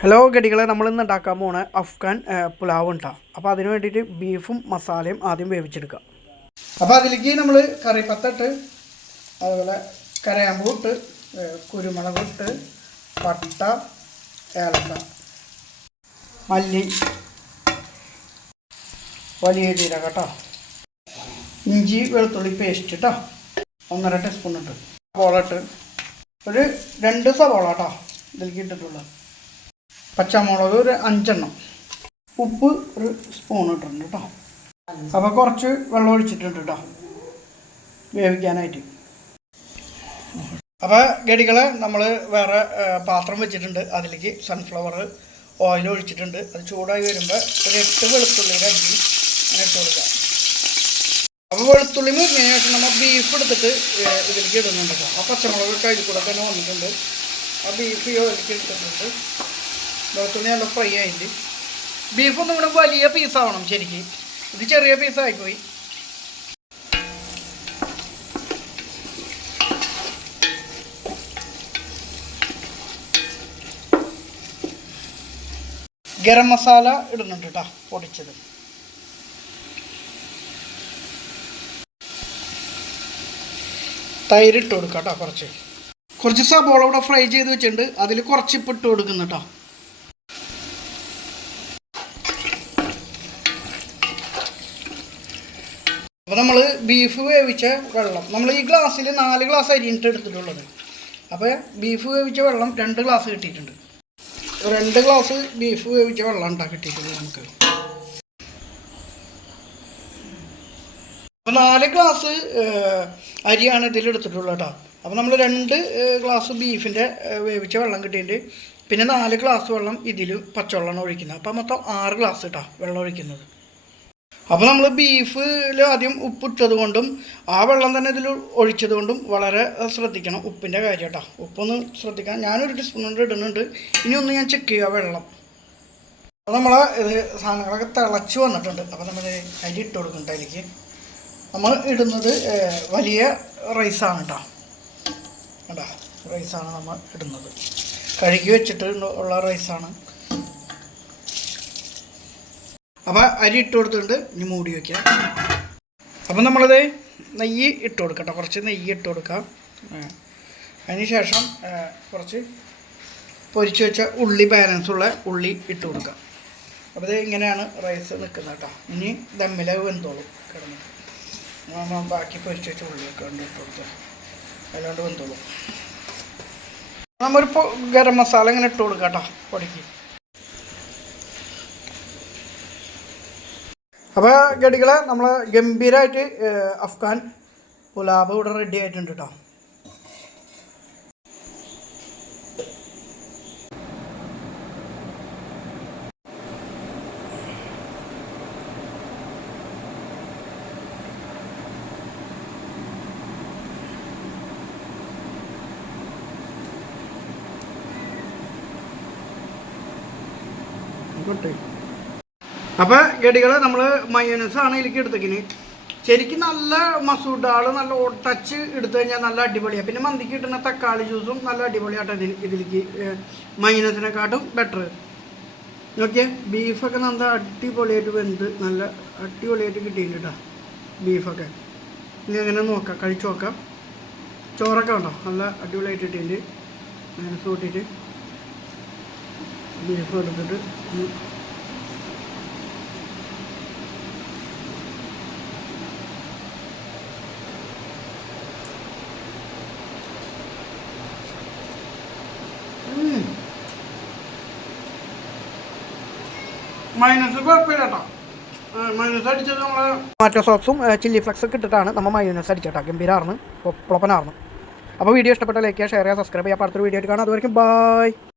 Hello ഗടികളെ നമ്മൾ ഇന്ന് ഉണ്ടാക്കാൻ പോണ അഫ്ഗാൻ പുലാവ് ഉണ്ടാ അപ്പോൾ അതിന് വേണ്ടിയിട്ട് ബീഫും മസാലയും ആദ്യം വേവിച്ചെടുക്കുക അപ്പോൾ അതിലേക്ക് നമ്മൾ കറിപ്പത്തിട്ട് അതുപോലെ കരയാമ്പൂട്ട് ഇട്ട് ഏ, കുരുമുളക് ഇട്ട് പട്ട ഏലക്ക മല്ലി വലിയ ജീരക കേട്ടോ ഇഞ്ചി വെളുത്തുള്ളി പേസ്റ്റ് കേട്ടോ ഒന്നര ടീസ്പൂൺ ഇട്ട്. സവോള ഇട്ട്. ഒരു രണ്ട് സവോള കേട്ടോ ഇതിലേക്ക് ഇട്ടിട്ടുള്ളത്. പച്ചമുളക് ഒരു അഞ്ചെണ്ണം. ഉപ്പ് ഒരു സ്പൂൺ ഇട്ടിട്ടുണ്ട് കേട്ടോ അപ്പോൾ കുറച്ച് വെള്ളം ഒഴിച്ചിട്ടുണ്ട് കേട്ടോ വേവിക്കാനായിട്ട്. അപ്പോൾ ഗടികളെ നമ്മൾ വേറെ പാത്രം വെച്ചിട്ടുണ്ട്. അതിലേക്ക് സൺഫ്ലവർ ഓയിൽ ഒഴിച്ചിട്ടുണ്ട്. അത് ചൂടായി വരുമ്പോൾ ഒരു എട്ട് വെളുത്തുള്ളിയുടെ അരി അങ്ങനെ ഇട്ട് കൊടുക്കുക അപ്പോൾ വെളുത്തുള്ളി മുറിഞ്ഞതിന് ശേഷം നമ്മൾ ബീഫ് എടുത്തിട്ട് ഇതിലേക്ക് ഇടുന്നുണ്ട് കേട്ടോ ആ പച്ചമുളക് കഴിക്കൂടെ കൂടെ തന്നെ വന്നിട്ടുണ്ട്. ആ ബീഫ് ഇതിലേക്ക് ഇട്ടിട്ടുണ്ട്. വെളുത്തുള്ളി നല്ല ഫ്രൈ ആയിട്ട് ബീഫ് ഒന്നും കൂടെ വലിയ പീസാവണം ശരിക്കും. ഇത് ചെറിയ പീസായിപ്പോയി ഗരം മസാല ഇടുന്നുണ്ട് കേട്ടോ പൊടിച്ചത്. തൈരിട്ട് കൊടുക്കാം കേട്ടോ കുറച്ച്. കുറച്ച് സബോള ഇവിടെ ഫ്രൈ ചെയ്ത് വെച്ചിട്ടുണ്ട്. അതിൽ കുറച്ച് ഇപ്പം ഇട്ട് കൊടുക്കുന്നു കേട്ടോ അപ്പോൾ നമ്മൾ ബീഫ് വേവിച്ച വെള്ളം. നമ്മൾ ഈ ഗ്ലാസ്സിൽ നാല് ഗ്ലാസ് അരിഞ്ഞിട്ട് എടുത്തിട്ടുള്ളത്. അപ്പോൾ ബീഫ് വേവിച്ച വെള്ളം രണ്ട് ഗ്ലാസ് കിട്ടിയിട്ടുണ്ട്. രണ്ട് ഗ്ലാസ് ബീഫ് വേവിച്ച വെള്ളം ഉണ്ടാക്കി കിട്ടിയിട്ടുണ്ട് നമുക്ക്. അപ്പോൾ നാല് ഗ്ലാസ് അരിയാണ് ഇതിൽ എടുത്തിട്ടുള്ളത് കേട്ടോ. അപ്പോൾ നമ്മൾ രണ്ട് ഗ്ലാസ് ബീഫിന്റെ വേവിച്ച വെള്ളം കിട്ടിയിട്ടുണ്ട്. പിന്നെ നാല് ഗ്ലാസ് വെള്ളം ഇതിൽ പച്ചവെള്ളമാണ് ഒഴിക്കുന്നത്. അപ്പോൾ മൊത്തം ആറ് ഗ്ലാസ് കേട്ടോ വെള്ളം ഒഴിക്കുന്നത്. അപ്പോൾ നമ്മൾ ബീഫിൽ ആദ്യം ഉപ്പിട്ടത് കൊണ്ടും ആ വെള്ളം തന്നെ ഇതിൽ ഒഴിച്ചത് കൊണ്ടും വളരെ ശ്രദ്ധിക്കണം ഉപ്പിന്റെ കാര്യം കേട്ടോ. ഉപ്പൊന്ന് ശ്രദ്ധിക്കണം. ഞാനൊരു ടീസ്പൂൺ കൊണ്ട് ഇടുന്നുണ്ട്. ഇനി ഒന്ന് ഞാൻ ചെക്ക് ചെയ്യുക വെള്ളം. അപ്പോൾ നമ്മൾ ഇത് സാധനങ്ങളൊക്കെ തിളച്ച് വന്നിട്ടുണ്ട്. അപ്പോൾ നമ്മൾ അരി ഇട്ട് കൊടുക്കുന്നുണ്ട് അതിലേക്ക്. നമ്മൾ ഇടുന്നത് വലിയ റൈസാണ് കേട്ടോ. കേട്ടോ റൈസാണ് നമ്മൾ ഇടുന്നത്. കഴുകി വെച്ചിട്ട് ഉള്ള റൈസാണ് അപ്പോൾ അരി ഇട്ട് കൊടുത്തിട്ടുണ്ട്. ഇനി മൂടി വയ്ക്കാം അപ്പം നമ്മളത് നെയ്യ് ഇട്ട് കൊടുക്കട്ടെ. കുറച്ച് നെയ്യ് ഇട്ട് കൊടുക്കാം. അതിന് ശേഷം കുറച്ച് പൊരിച്ച് വെച്ച ഉള്ളി ബാലൻസ് ഉള്ള ഇട്ട് കൊടുക്കാം അപ്പോൾ ഇത് ഇങ്ങനെയാണ് റൈസ് നിൽക്കുന്നത് കേട്ടോ. ഇനി ദമ്മില വെന്തോളും കിടന്നിട്ട് നമ്മൾ ബാക്കി പൊരിച്ച് വെച്ച ഉള്ളിയൊക്കെ ഉണ്ട് ഇട്ട് കൊടുക്കാം അല്ലാണ്ട് വെന്തോളും. നമ്മൊരു പൊ- ഗരം മസാല ഇങ്ങനെ ഇട്ട് കൊടുക്കാം കേട്ടോ പൊടിക്ക്. അപ്പോൾ ഗടികളെ നമ്മൾ ഗംഭീരമായിട്ട് അഫ്ഗാൻ പുലാബ് ഇവിടെ റെഡി ആയിട്ടുണ്ട് കേട്ടോ ആയിക്കോട്ടെ അപ്പോൾ ഗടികൾ നമ്മൾ മയോനസാണ് ഇതിലേക്ക് എടുത്തേക്കിന് ശരിക്കും നല്ല മസൂർ ഡാൾ നല്ല ടച്ച് എടുത്തു കഴിഞ്ഞാൽ നല്ല അടിപൊളിയാണ് പിന്നെ മന്തിക്ക് കിട്ടുന്ന തക്കാളി ജ്യൂസും നല്ല അടിപൊളിയായിട്ട് ഇതിലേക്ക് മൈനസിനെക്കാട്ടും ബെറ്റർ നോക്കിയേ ബീഫൊക്കെ നല്ല അടിപൊളിയായിട്ട് വെന്ത് നല്ല അടിപൊളിയായിട്ട് കിട്ടിയിട്ടുണ്ട് കേട്ടോ ബീഫൊക്കെ ഇനി അങ്ങനെ നോക്കാം കഴിച്ചു നോക്കാം. ചോറൊക്കെ ഉണ്ടോ? നല്ല അടിപൊളിയായിട്ട് കിട്ടിയിട്ടുണ്ട്. മൈനസ് കൂട്ടിയിട്ട് ബീഫ് എടുത്തിട്ട് മൈനസ് കുഴപ്പമില്ല മൈനസ് അടിച്ചത് നമ്മൾ സോക്സും ചില്ലി ഫ്ലെക്സ് ഒക്കെ ഇട്ടിട്ടാണ് നമ്മൾ മൈനസ് അടിച്ചേട്ടാ ഗംഭീരാർന്ന് പൊളപ്പനാർന്ന് അപ്പോൾ വീഡിയോ ഇഷ്ടപ്പെട്ട ലൈക്ക് ചെയ്യുക ഷെയർ ചെയ്യുക സബ്സ്ക്രൈബ് ചെയ്യുക. അപ്പോൾ അടുത്തൊരു വീഡിയോ ആയിട്ട് കാണാം. അതുവരെയും ബൈ